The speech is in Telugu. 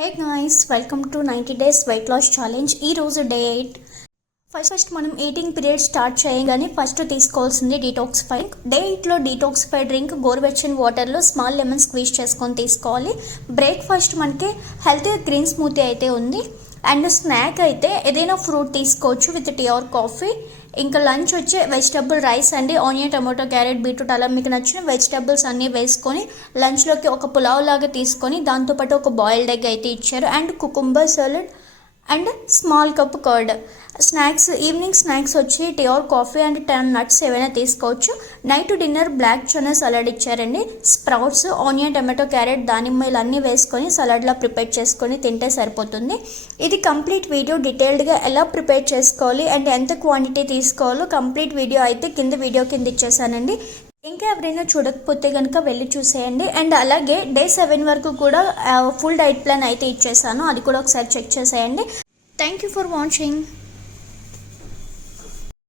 Hey guys, welcome to 90 days weight loss challenge. ఈ రోజు డే 8. ఫస్ట్ మనం ఈటింగ్ పీరియడ్ స్టార్ట్ చేయగానే ఫస్ట్ తీసుకోవాల్సింది డీటాక్సిఫై. డే 8లో డీటాక్సిఫై డ్రింక్ గోరువెచ్చని వాటర్లో స్మాల్ లెమన్ స్క్వీజ్ చేసుకొని తీసుకోవాలి. బ్రేక్ఫాస్ట్ మనకి హెల్తీ గ్రీన్ స్మూతీ అయితే ఉంది. అండ్ స్నాక్ అయితే ఏదైనా ఫ్రూట్ తీసుకోవచ్చు విత్ టీ ఆర్ కాఫీ. ఇంకా లంచ్ వచ్చి వెజిటబుల్ రైస్ అండి, ఆనియన్, టమాటో, క్యారెట్, బీట్రూట్ అలా మీకు నచ్చిన వెజిటబుల్స్ అన్నీ వేసుకొని లంచ్లోకి ఒక పులావ్ లాగా తీసుకొని దాంతోపాటు ఒక బాయిల్డ్ ఎగ్ అయితే ఇచ్చారు and cucumber salad and small cup curd. Snacks evening snacks వచ్చి tea or coffee and 10 nuts ఏవైనా తీసుకోవచ్చు. Night dinner black chana salad ఇచ్చారండి. స్ప్రౌట్స్, ఆనియన్, టమాటో, క్యారెట్, దానిమ్మ ఇలా అన్నీ వేసుకొని సలాడ్లా ప్రిపేర్ చేసుకొని తింటే సరిపోతుంది. ఇది కంప్లీట్ వీడియో డీటెయిల్డ్గా ఎలా ప్రిపేర్ చేసుకోవాలి అండ్ ఎంత క్వాంటిటీ తీసుకోవాలో కంప్లీట్ వీడియో అయితే వీడియో కింద ఇచ్చేసానండి. ఇంకా ఎవరైనా చూడకపోతే కనుక వెళ్ళి చూసేయండి. అండ్ అలాగే డే 7 వరకు కూడా ఫుల్ డైట్ ప్లాన్ అయితే ఇచ్చేసాను, అది కూడా ఒకసారి చెక్ చేసేయండి. Thank you for watching.